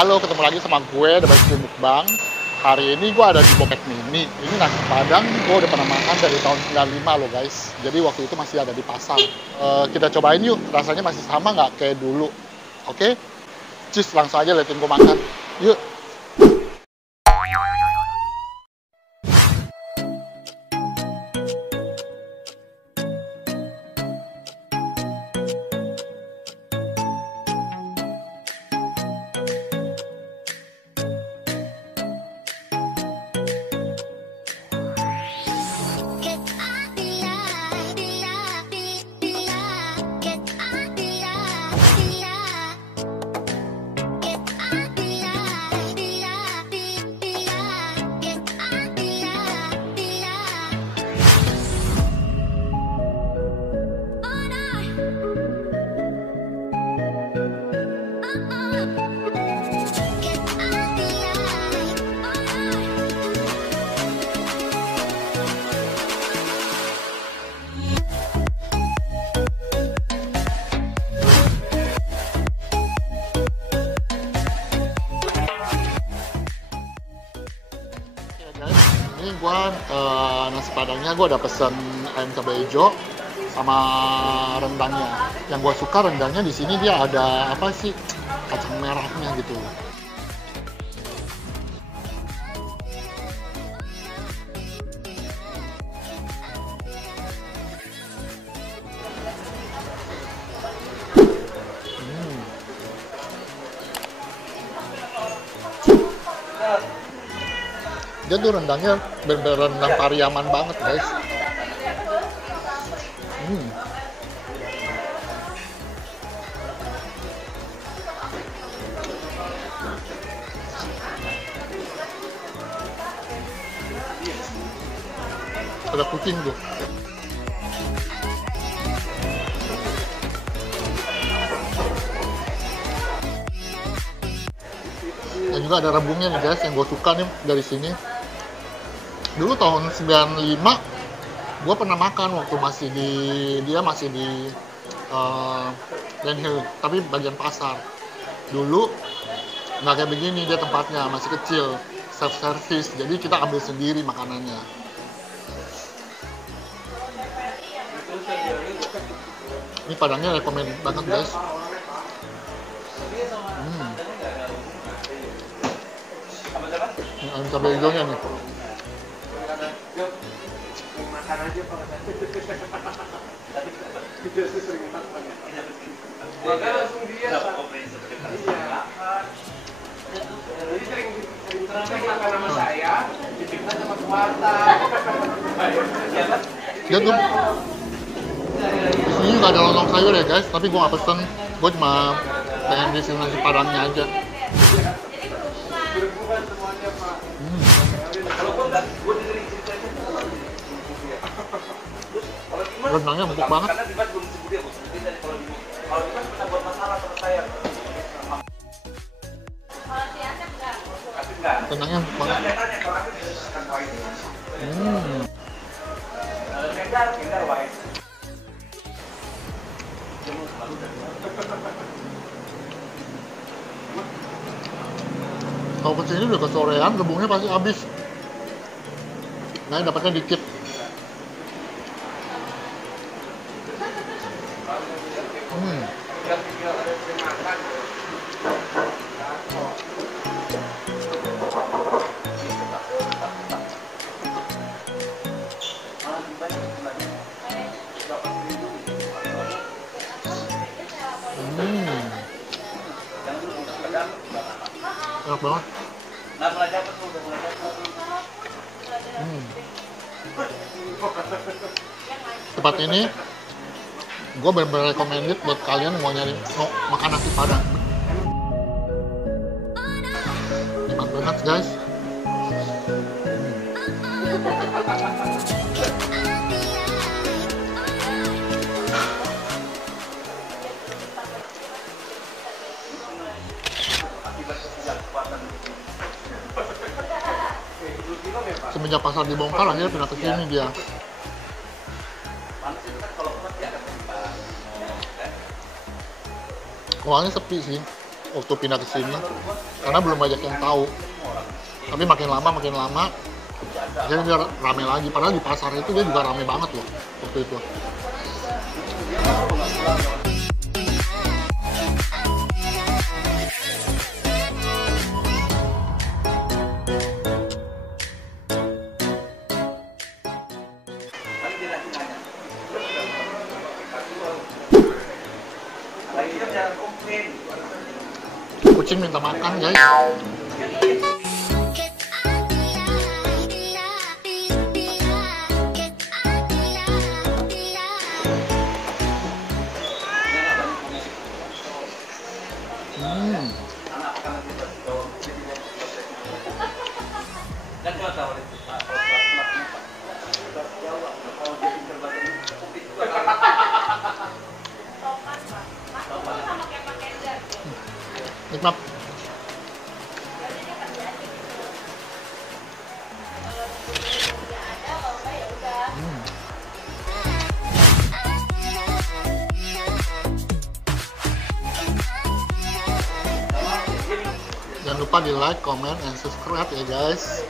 Halo, ketemu lagi sama gue, The Best Mukbang. Hari ini gue ada di Bokek Mini. Ini nasi Padang, gue udah pernah makan dari tahun 95 loh guys. Jadi waktu itu masih ada di pasar. Kita cobain yuk, rasanya masih sama nggak kayak dulu. Oke? Cus, langsung aja liatin gue makan. Yuk. Ini gue nasi padangnya gue udah pesen ayam cabai hijau sama rendangnya. Yang gue suka rendangnya di sini dia ada apa sih, kacang merahnya gitu. Dia tuh rendangnya bener-bener rendang Pariaman banget guys. Ada kucing tuh. Dan juga ada rebungnya nih guys, yang gue suka nih dari sini. Dulu tahun 95 gue pernah makan waktu dia masih di Denhill, tapi bagian pasar. Dulu nggak kayak begini, dia tempatnya masih kecil, self service, jadi kita ambil sendiri makanannya. Ini padangnya rekomen banget guys. Ini ayam cabai hijaunya nih. Makan aja Pak. Langsung dia Pak. Iya. Jadi sering makan sama saya, dipikir sama kuota. Dia tuh di sini nggak ada lontong sayur ya guys, tapi gue nggak pesen. Gue cuma pengen diisi nasi padangnya aja. Rendangnya empuk banget. Rendangnya empuk banget. Kalau kesini udah kesorean, rebungnya pasti habis. Nah, dapatnya dikit. Enak banget. Tempat ini gue bener-bener recommended buat kalian yang mau nyari makan nasi padang. Nikmat banget guys. Semenjak pasar dibongkar akhirnya pindah ke sini dia. Awalnya sepi sih, waktu pindah ke sini karena belum banyak yang tahu. Tapi makin lama akhirnya dia rame lagi. Padahal di pasar itu dia juga rame banget loh waktu itu. Kucing minta makan, guys. Nikmat. Jangan lupa di like, comment, and subscribe ya guys.